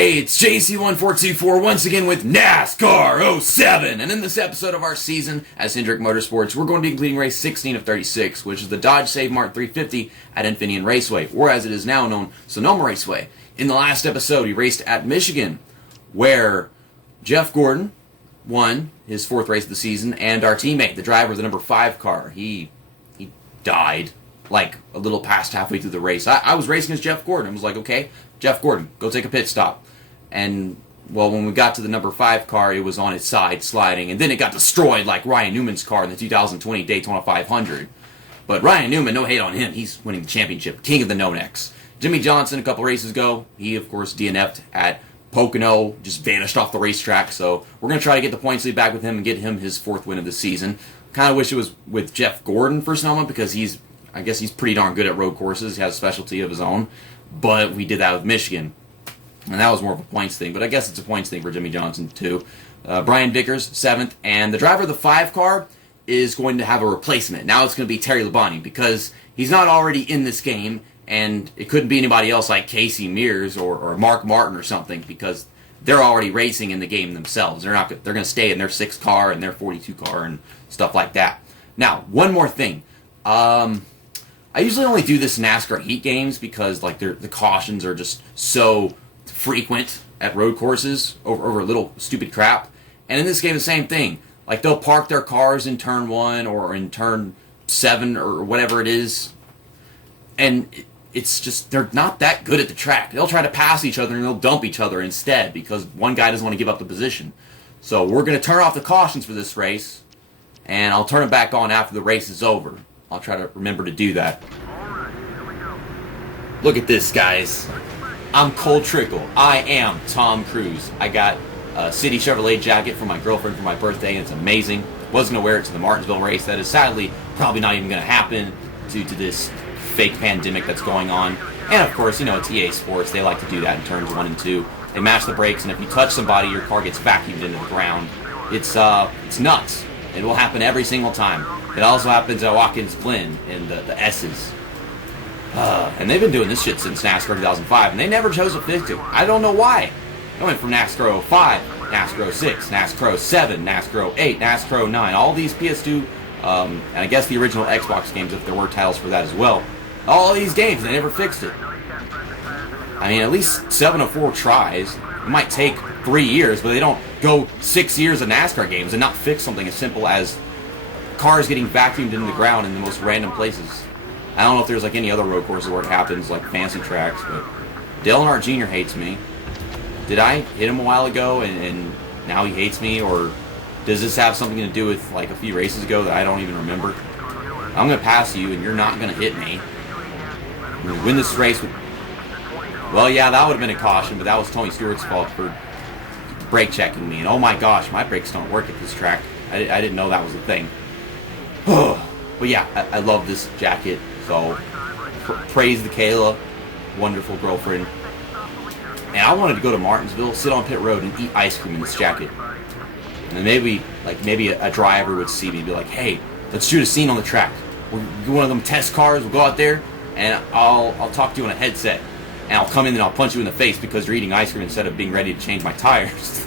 Hey, it's JC1424 once again with NASCAR 07, and in this episode of our season as Hendrick Motorsports, we're going to be completing race 16 of 36, which is the Dodge Save Mart 350 at Infineon Raceway, or as it is now known, Sonoma Raceway. In the last episode, we raced at Michigan, where Jeff Gordon won his fourth race of the season, and our teammate, the driver of the number 5 car, he died like a little past halfway through the race. I was racing as Jeff Gordon. I was like, okay, Jeff Gordon, go take a pit stop. And, well, when we got to the number 5 car, it was on its side sliding, and then it got destroyed like Ryan Newman's car in the 2020 Daytona 500. But Ryan Newman, no hate on him. He's winning the championship, king of the no-necks. Jimmy Johnson, a couple races ago, he, of course, DNF'd at Pocono, just vanished off the racetrack. So we're going to try to get the points lead back with him and get him his 4th win of the season. Kind of wish it was with Jeff Gordon for Sonoma because I guess he's pretty darn good at road courses. He has a specialty of his own. But we did that with Michigan. And that was more of a points thing. But I guess it's a points thing for Jimmy Johnson, too. Brian Vickers, 7th. And the driver of the 5 car is going to have a replacement. Now it's going to be Terry Labonte because he's not already in this game. And it couldn't be anybody else like Casey Mears or Mark Martin or something because they're already racing in the game themselves. They're going to stay in their 6 car and their 42 car and stuff like that. Now, one more thing. I usually only do this in NASCAR heat games because like the cautions are just so frequent at road courses over little stupid crap. And in this game, the same thing. Like they'll park their cars in turn 1 or in turn 7 or whatever it is. And it's just, they're not that good at the track. They'll try to pass each other and they'll dump each other instead because one guy doesn't want to give up the position. So we're going to turn off the cautions for this race. And I'll turn it back on after the race is over. I'll try to remember to do that. Look at this, guys. I'm Cole Trickle. I am Tom Cruise. I got a City Chevrolet jacket from my girlfriend for my birthday, and it's amazing. Wasn't going to wear it to the Martinsville race. That is sadly probably not even going to happen due to this fake pandemic that's going on. And of course, you know, it's EA Sports. They like to do that in turns 1 and 2. They mash the brakes, and if you touch somebody, your car gets vacuumed into the ground. It's nuts. It will happen every single time. It also happens at Watkins Glen in the S's. And they've been doing this shit since NASCAR 2005, and they never chose to fix it. I don't know why. I went from NASCAR 05, NASCAR 06, NASCAR 07, NASCAR 08, NASCAR 09, all these PS2, and I guess the original Xbox games, if there were titles for that as well. All these games, they never fixed it. I mean, at least 7 or 4 tries. It might take 3 years, but they don't go 6 years of NASCAR games and not fix something as simple as cars getting vacuumed into the ground in the most random places. I don't know if there's like any other road courses where it happens, like fancy tracks, but Dale Earnhardt Jr. hates me. Did I hit him a while ago and now he hates me, or does this have something to do with like a few races ago that I don't even remember? I'm going to pass you and you're not going to hit me. I'm going to win this race with... Well, yeah, that would have been a caution, but that was Tony Stewart's fault for brake checking me. And oh my gosh, my brakes don't work at this track. I didn't know that was a thing. But yeah, I love this jacket. So, praise the Kayla, wonderful girlfriend. And I wanted to go to Martinsville, sit on pit road, and eat ice cream in this jacket. And then maybe a driver would see me and be like, "Hey, let's shoot a scene on the track. We'll do one of them test cars. We'll go out there, and I'll talk to you on a headset, and I'll come in and I'll punch you in the face because you're eating ice cream instead of being ready to change my tires."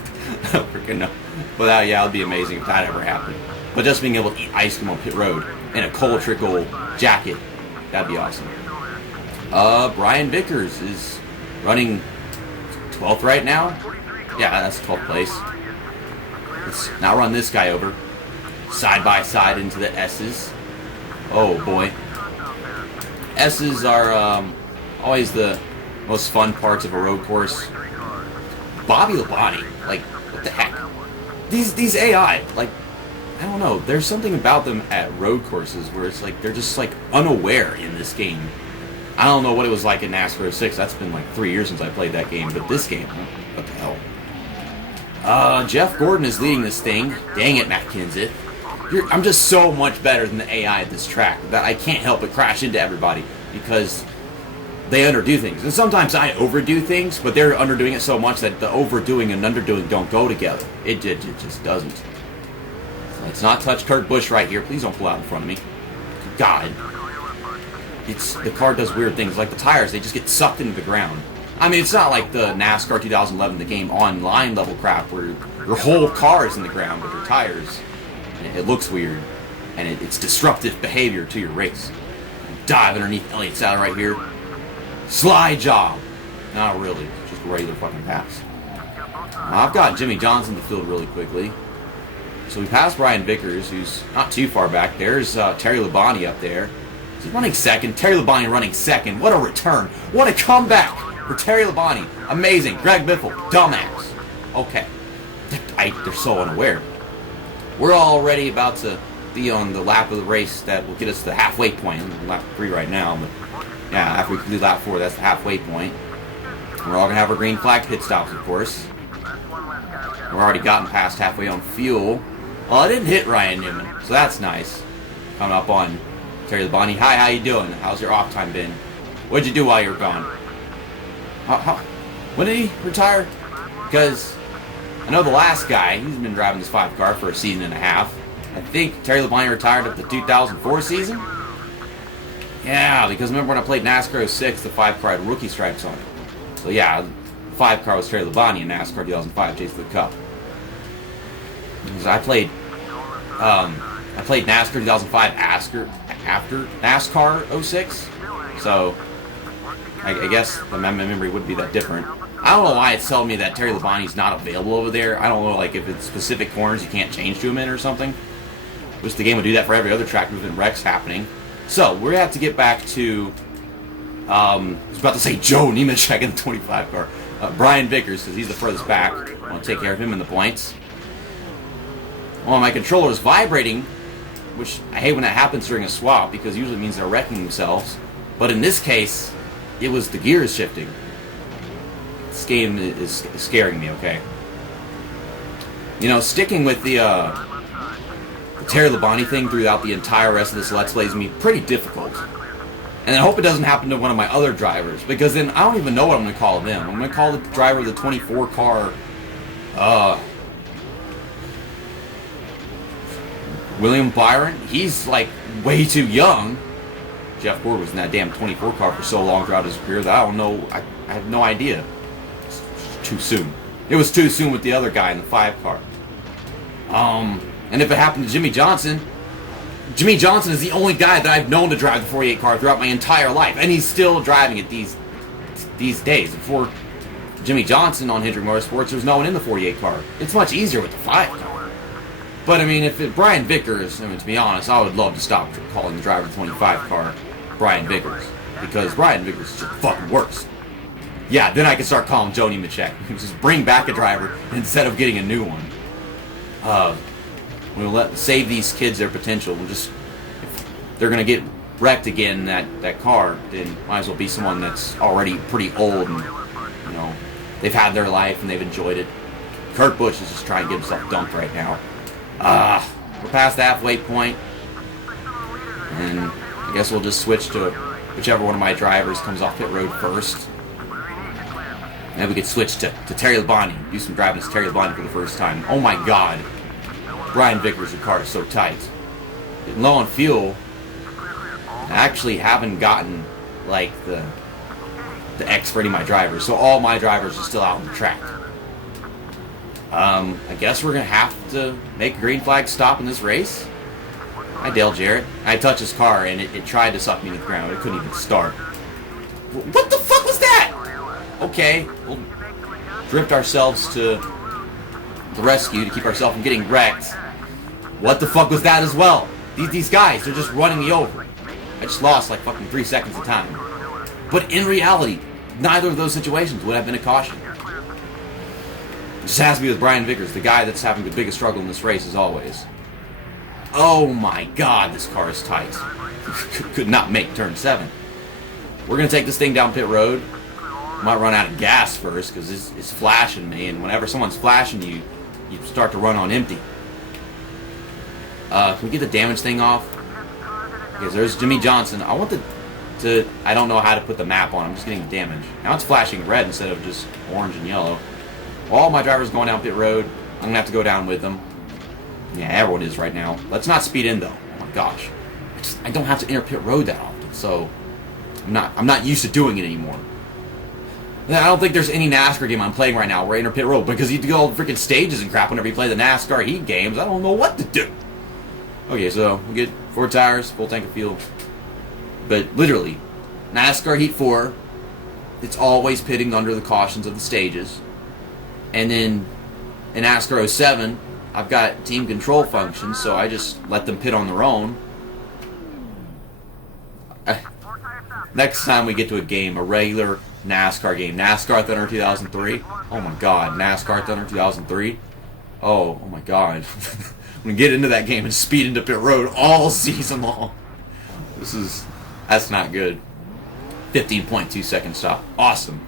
Freaking no. But yeah, it'd be amazing if that ever happened. But just being able to eat ice cream on pit road in a Cole Trickle jacket. That'd be awesome. Brian Vickers is running 12th right now. Yeah, that's 12th place. Let's now run this guy over. Side by side into the S's. Oh boy. S's are always the most fun parts of a road course. Bobby Labonte, like, what the heck? These AI, like, I don't know, there's something about them at road courses where it's like they're just like unaware in this game. I don't know what it was like in NASCAR 06. That's been like 3 years since I played that game, but this game, what the hell? Jeff Gordon is leading this thing. Dang it, Matt Kenseth. I'm just so much better than the AI at this track that I can't help but crash into everybody because they underdo things. And sometimes I overdo things, but they're underdoing it so much that the overdoing and underdoing don't go together. It just doesn't. Let's not touch Kurt Busch right here. Please don't pull out in front of me. God. The car does weird things. Like the tires, they just get sucked into the ground. I mean, it's not like the NASCAR 2011, the game online level crap where your whole car is in the ground with your tires. And it looks weird. And it's disruptive behavior to your race. Dive underneath Elliott Sadler right here. Slide job. Not really. Just a regular fucking pass. I've got Jimmy Johnson to field really quickly. So we passed Brian Vickers, who's not too far back. There's Terry Labonte up there. He's running second. Terry Labonte running second. What a return. What a comeback for Terry Labonte. Amazing. Greg Biffle, dumbass. Okay. They're so unaware. We're already about to be on the lap of the race that will get us to the halfway point. We're lap 3 right now, but yeah, after we complete lap 4, that's the halfway point. We're all going to have our green flag pit stops, of course. We're already gotten past halfway on fuel. Well, I didn't hit Ryan Newman, so that's nice. Coming up on Terry Labonte. Hi, how you doing? How's your off time been? What'd you do while you were gone? When did he retire? Because I know the last guy, he's been driving this 5 car for a season and a half. I think Terry Labonte retired at the 2004 season? Yeah, because remember when I played NASCAR 06, the 5 car had rookie stripes on it. So yeah, the 5 car was Terry Labonte in NASCAR 2005, Chase the Cup. Because I played NASCAR 2005 after NASCAR 06. So I guess my memory wouldn't be that different. I don't know why it's telling me that Terry Labonte's not available over there. I don't know, like, if it's specific corners you can't change to him in or something. Wish the game would do that for every other track movement wrecks happening. So, we're going to have to get back to, I was about to say Joe Nemechek in the 25 car. Brian Vickers, because he's the furthest back. I want to take care of him in the points. Well, my controller is vibrating, which I hate when that happens during a swap, because usually it means they're wrecking themselves. But in this case, it was the gears shifting. This game is scaring me, okay? You know, sticking with the Terry Labonte thing throughout the entire rest of this Let's Play is going to be pretty difficult. And I hope it doesn't happen to one of my other drivers, because then I don't even know what I'm going to call them. I'm going to call the driver of the 24 car, William Byron. He's, like, way too young. Jeff Gord was in that damn 24 car for so long throughout his career that I don't know, I have no idea. It's too soon. It was too soon with the other guy in the 5 car. And if it happened to Jimmy Johnson is the only guy that I've known to drive the 48 car throughout my entire life, and he's still driving it these days. Before Jimmy Johnson on Hendrick Motorsports, there was no one in the 48 car. It's much easier with the 5 car. But I mean, if Brian Vickers, I mean, to be honest, I would love to stop calling the driver of the 25 car Brian Vickers, because Brian Vickers is just fucking worse. Yeah, then I can start calling Joe Nemechek. Just bring back a driver instead of getting a new one. We'll save these kids their potential. We'll just, if they're going to get wrecked again in that car, then might as well be someone that's already pretty old and, you know, they've had their life and they've enjoyed it. Kurt Busch is just trying to get himself dumped right now. We're past the halfway point, and I guess we'll just switch to whichever one of my drivers comes off pit road first. And we could switch to Terry Labonte, do some driving as Terry Labonte for the first time. Oh my god. Brian Vickers' car is so tight. Getting low on fuel. I actually haven't gotten, like, the X for any of my drivers, so all my drivers are still out on the track. I guess we're going to have to make a green flag stop in this race. Hi, Dale Jarrett. I touched his car, and it tried to suck me to the ground. It couldn't even start. What the fuck was that? Okay, we'll drift ourselves to the rescue to keep ourselves from getting wrecked. What the fuck was that as well? These guys, they're just running me over. I just lost like fucking 3 seconds of time. But in reality, neither of those situations would have been a caution. It just has to be with Brian Vickers, the guy that's having the biggest struggle in this race as always. Oh my god, this car is tight. Could not make turn 7. We're going to take this thing down pit road. Might run out of gas first because it's flashing me, and whenever someone's flashing you, you start to run on empty. Can we get the damage thing off? Because there's Jimmy Johnson. I want I don't know how to put the map on. I'm just getting damage. Now it's flashing red instead of just orange and yellow. All my drivers going down pit road. I'm going to have to go down with them. Yeah, everyone is right now. Let's not speed in, though. Oh my gosh. I don't have to enter pit road that often, so I'm not used to doing it anymore. I don't think there's any NASCAR game I'm playing right now where I enter pit road because you have to go all the freaking stages and crap whenever you play the NASCAR Heat games. I don't know what to do. Okay, so we get 4 tires, full tank of fuel. But literally, NASCAR Heat 4, it's always pitting under the cautions of the stages. And then in NASCAR 07, I've got team control functions, so I just let them pit on their own. Next time we get to a game, a regular NASCAR game, NASCAR Thunder 2003. Oh my God, NASCAR Thunder 2003. Oh my God. I'm gonna get into that game and speed into pit road all season long. That's not good. 15.2 second stop. Awesome.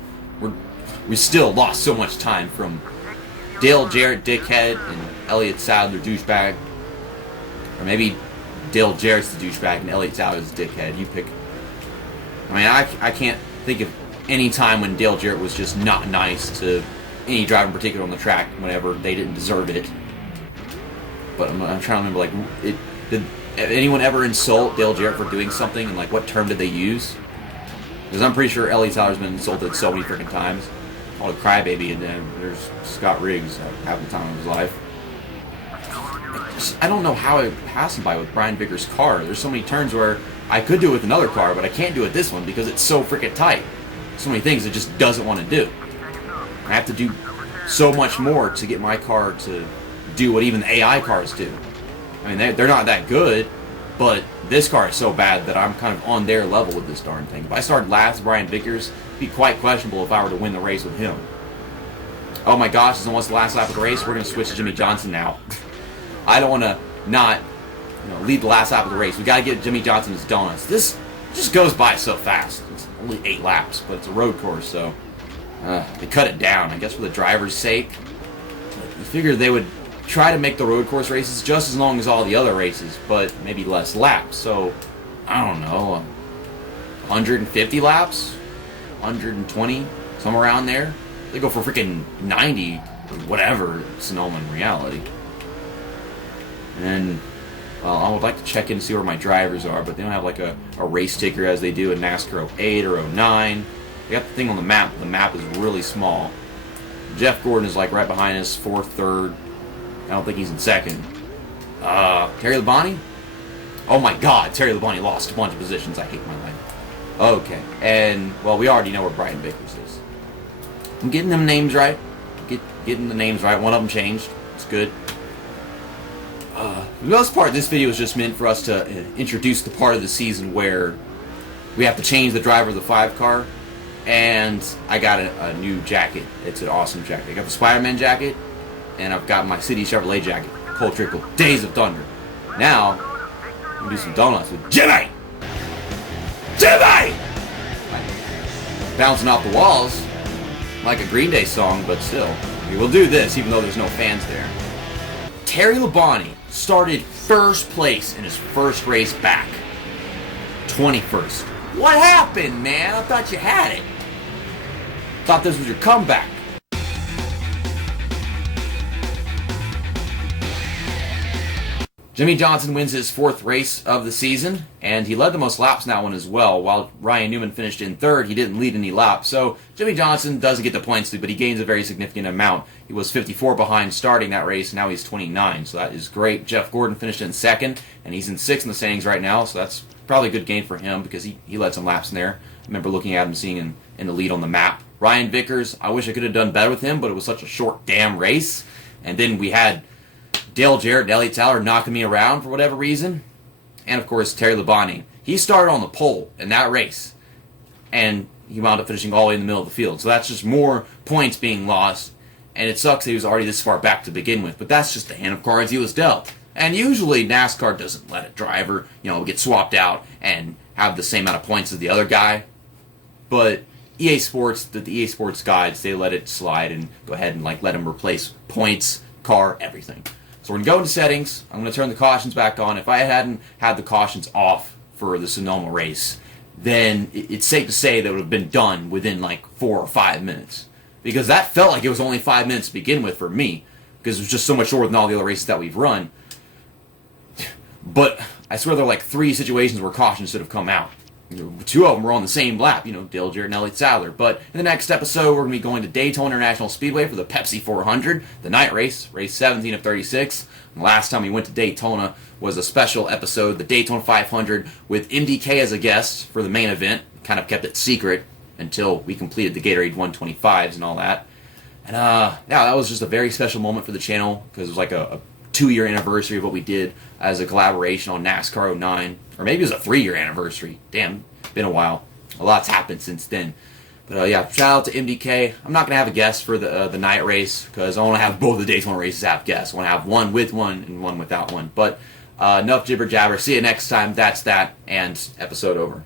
We still lost so much time from Dale Jarrett, dickhead, and Elliott Sadler, douchebag. Or maybe Dale Jarrett's the douchebag and Elliott Sadler's the dickhead. You pick. I mean, I can't think of any time when Dale Jarrett was just not nice to any driver in particular on the track whenever they didn't deserve it. But I'm trying to remember, like, did anyone ever insult Dale Jarrett for doing something, and, like, what term did they use? Because I'm pretty sure Elliott Sadler's been insulted so many freaking times. Called a crybaby, and then there's Scott Riggs half the time of his life. I don't know how it passed by with Brian Vickers' car. There's so many turns where I could do it with another car, but I can't do it this one because it's so freaking tight. So many things it just doesn't want to do. I have to do so much more to get my car to do what even the AI cars do. I mean, they're not that good, but this car is so bad that I'm kind of on their level with this darn thing. If I started last Brian Vickers, it'd be quite questionable if I were to win the race with him. Oh my gosh, this is almost the last lap of the race. We're going to switch to Jimmy Johnson now. I don't want to not lead the last lap of the race. We got to get Jimmy Johnson his donuts. This just goes by so fast. It's only 8 laps, but it's a road course, so they cut it down, I guess, for the driver's sake. You figure they would try to make the road course races just as long as all the other races, but maybe less laps. So, I don't know, 150 laps? 120? Somewhere around there? They go for freaking 90 or whatever, Sonoma in reality. And, well, I would like to check in and see where my drivers are, but they don't have like a race ticker as they do in NASCAR 08 or 09. They got the thing on the map, but the map is really small. Jeff Gordon is like right behind us, 4th, 3rd. I don't think he's in 2nd. Terry Labonte? Oh my God, Terry Labonte lost a bunch of positions. I hate my life. Okay, and, well, we already know where Brian Vickers is. I'm getting them names right. Getting the names right. One of them changed. It's good. For the most part, this video is just meant for us to introduce the part of the season where we have to change the driver of the 5 car. And I got a new jacket. It's an awesome jacket. I got the Spider-Man jacket, and I've got my City Chevrolet jacket. Cole Trickle, Days of Thunder. Now, I'm going to do some donuts with Jimmy! Jimmy! Bouncing off the walls, like a Green Day song, but still. We will do this, even though there's no fans there. Terry Labonte started 1st place in his first race back. 21st. What happened, man? I thought you had it. Thought this was your comeback. Jimmy Johnson wins his 4th race of the season, and he led the most laps in that one as well. While Ryan Newman finished in 3rd, he didn't lead any laps. So Jimmy Johnson doesn't get the points, but he gains a very significant amount. He was 54 behind starting that race, now he's 29, so that is great. Jeff Gordon finished in 2nd, and he's in 6th in the standings right now, so that's probably a good gain for him because he led some laps in there. I remember looking at him, seeing him in the lead on the map. Ryan Vickers, I wish I could have done better with him, but it was such a short damn race. And then we had Dale Jarrett and Elliott Sadler knocking me around for whatever reason. And, of course, Terry Labonte. He started on the pole in that race, and he wound up finishing all the way in the middle of the field. So that's just more points being lost, and it sucks that he was already this far back to begin with. But that's just the hand of cards he was dealt. And usually NASCAR doesn't let a driver, get swapped out and have the same amount of points as the other guy. But EA Sports, the EA Sports guides, they let it slide and go ahead and let him replace points, car, everything. So we're going to go into settings. I'm going to turn the cautions back on. If I hadn't had the cautions off for the Sonoma race, then it's safe to say that it would have been done within 4 or 5 minutes. Because that felt like it was only 5 minutes to begin with for me, because it was just so much shorter than all the other races that we've run. But I swear there are 3 situations where cautions should have come out. two of them were on the same lap, Dale Jarrett and Elliott Sadler. But in the next episode, we're going to be going to Daytona International Speedway for the Pepsi 400, the night race 17 of 36. And the last time we went to Daytona was a special episode, the Daytona 500, with MDK as a guest for the main event. Kind of kept it secret until we completed the Gatorade 125s and all that. And yeah, that was just a very special moment for the channel because it was like a 2-year anniversary of what we did as a collaboration on NASCAR 09. Or maybe it was a 3-year anniversary. Damn, been a while. A lot's happened since then. But yeah, shout out to MDK. I'm not going to have a guest for the night race because I want to have both the Daytona races have guests. I want to have one with one and one without one. But enough jibber jabber. See you next time. That's that. And episode over.